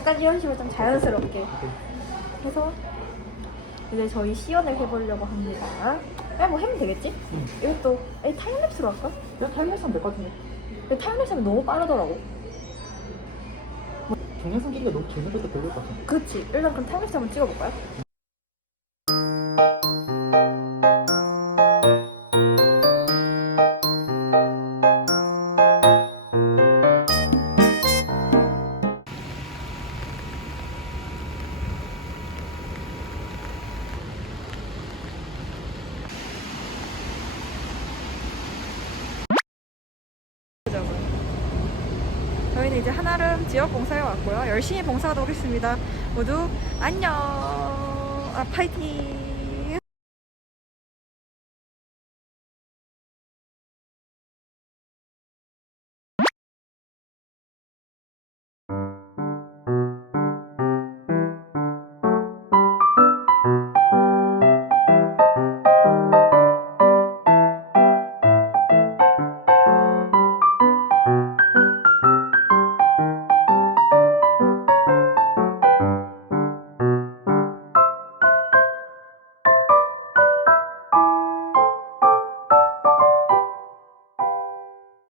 약간 이런 식으로 좀 자연스럽게 네. 해서 이제 저희 시연을 해보려고 합니다. 아, 뭐 하면 되겠지? 음. 응. 이것도 아니, 타임랩스로 할까? 네, 그냥 타임랩스 하면 될 것 같은데. 근데 타임랩스 하면 너무 빠르더라고. 동영상 찍기가 너무 재밌어서 것 같은데. 그치. 일단 그럼 타임랩스 한번 찍어볼까요? 저희는 이제 한아름 지역 봉사에 왔고요. 열심히 봉사하도록 하겠습니다. 모두 안녕. 아 파이팅.